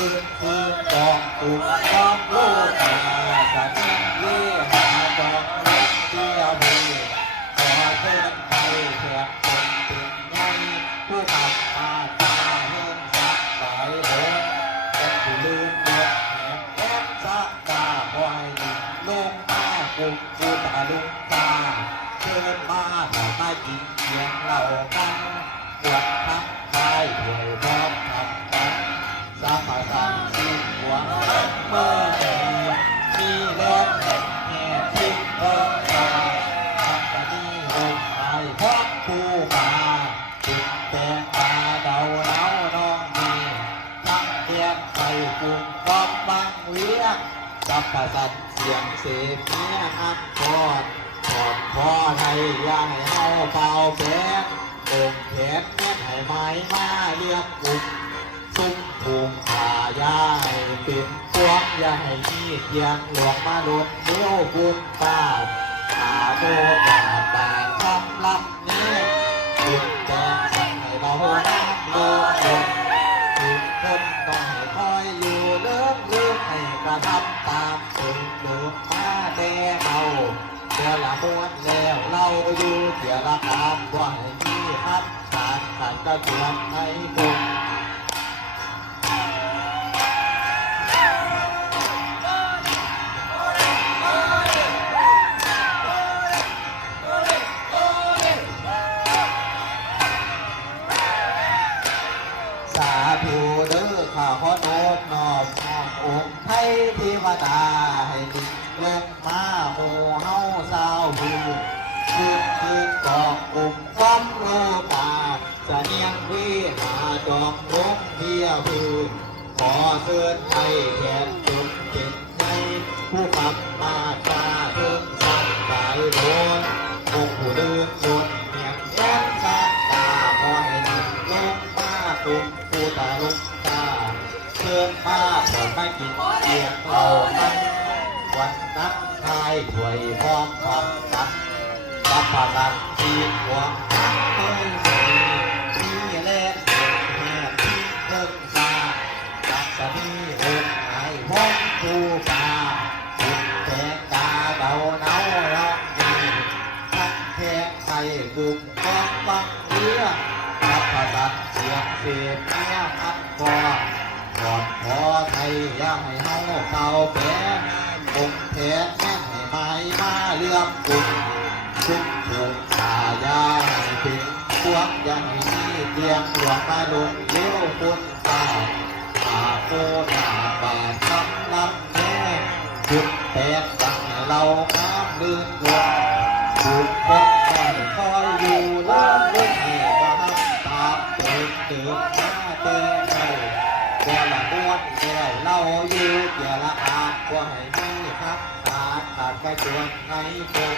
คืนคืนกองตุกกองโลกาสันเย่หาดอกรักเดียวเฮขอเทินไปเถื่อนเป็นติ่งไงผู้ขับมาตาเฮินสักสายโหนเป็นผู้ลืมหมดแหกแอบสักตาบอยลงมากุกกูตาลุงตาเชิญมาหน้ามากินเสียงเหล่ากันปวดทั้งกายเหี่ยวพร้อมทำกันสามาสันสิ้นหวังเมื่อมีแรงแห่งแห่ทิ้งเพิ่มตาทำกันนี้ลงไปพบผู้มาติดแต่งตาเดาเล้าน้องมีทั้งเตียงไปกุมกอมบังเวียงสัพพสันเสียงเสียงเมียอักกอดขอดคอไทยย่าให้เฮาเป่าแผงองค์แขนแม่ให้ไม้มาเรียกกุมซุ้มพุงขายาให้ปิ่นพวกอย่าให้มีเพียงหลวงมาหลุดเลี้ยวบุญตาขาโบกาตาคำลำนี้บุญแจงสั่งให้เราน้ำโลกทุกคนต้องให้คอยอยู่เลื่อมให้กระทำตามสิ่งเดิมมาแต่เราเดี๋ยวละม้วนแล้วเราอยู่เดี๋ยวละตามว่าให้มีอันขาดขันกระชวนให้คงสาธุเด้อข้าขอโน้มน้อมองค์ไทยเทวดาให้ดิ่งลงมาหมู่เฮาสาวผู้คืนกอกอุ่มก้มโลกาเสนียงวิหาดอกลงเพียพื้นขอเสื่อนไทยแทนจุดเจ็ดในผู้ขับมาตาเทิงสักสายโดนองค์ผู้เดินบนเมียงแย้มสักตาคอยนั่งลงมาตุ่มผู้ตาลุกตาเชิญมาขอไม่กินเสียงเรานั้นวันนักทายถวยพร้อมความตัดสัพพะสันติหวังเอ้ยมีแลกแห่ที่เพิ่งตาจักสนีเอิญหายพ้องผู้กาจุดแทงกาเดาเนาร้องดีทักแทงไทยกุมกองบังเรือสัพพะสันเสียงเสียงเมียอันกอดกอดขอไทยอย่าให้เฮาเก่าแผลองค์แทนแม่ให้ไม้มาเลื่อมกุมทุกถูกขายาให้เป็นพวกยังมีเตียงหลวงมาลุนเลี้ยวคุณตาขาโคตาบาดคำลำแน่จุดแตกสั่งให้เราน้ำลื่นลงถูกคนคอยคอยอยู่ล้อมเล่นให้ว่าตามเติมเติมมาเติมใจเดี๋ยวละม้วนเดี๋ยวเราอยู่เดี๋ยวละอาบว่าให้มีครับขาดกระจวนในคง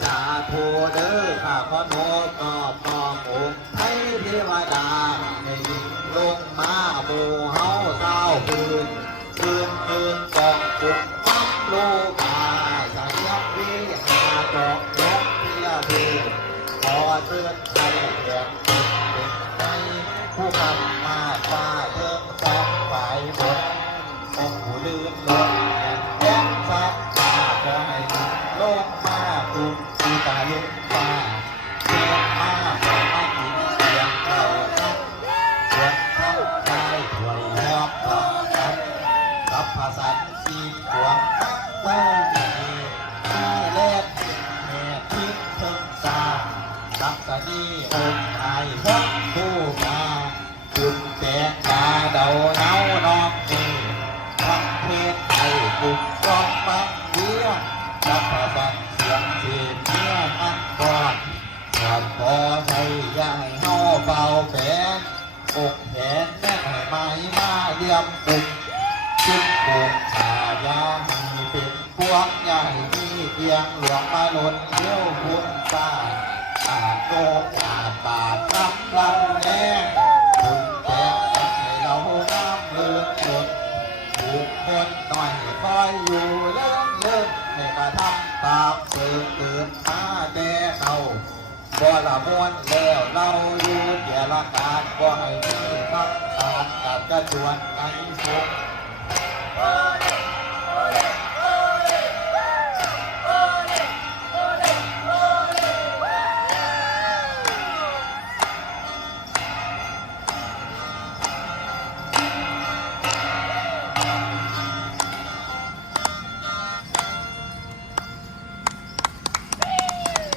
สาธุเด้อข้าขอโน้มน้อมองค์ไทยเทวดาให้ยิ่งลงมาหมู่เฮาสาวคืนกองกุมปั๊บโลกาสายยับวิหาดอกนกเพียเพียขอเตือนไทยแก่เป็นใจผู้ขับมาฟ้าเทิงสองฝ่ายบนองค์ผู้ลืมลงแย้มสักตาขอให้ลงมากุมผู้ตาลุกตาเทียนมาขอมากินเสียงเราครับปวดเท้าใจถวยยอบทำกันสัพพะสันติหวังเว้ยมีเล็ดแม่ทิ้งเพิ่งตาสักสนีองค์ไทยพ้องผู้มาจุดแตกตาเดาเนาน้องนี่ฟังเพลงไทยกุมกองบังเวียงสัพพะสันเสียงเสียงเมียอันกอดกอดคอไทยอย่าให้เฮาเบาแผลอกแขนแม่ให้ไม้มาเยี่ยมกุมจุดโป่งขายาให้เป็นพวกใหญ่มีเพียงหลวงมาหล่นเลี้ยวบุญตาตาโตตาบาดน้ำลำแดงบุญแก่ให้เราน้ำ ลืมจนบุคคลหน่อยคอยอยู่เลิกให้มาทำตามตื่นมาแต่เราบ่ละมวนแล้วเราอยู่เดียละการบ่ให้มีคำตามกับกระชวนในสุข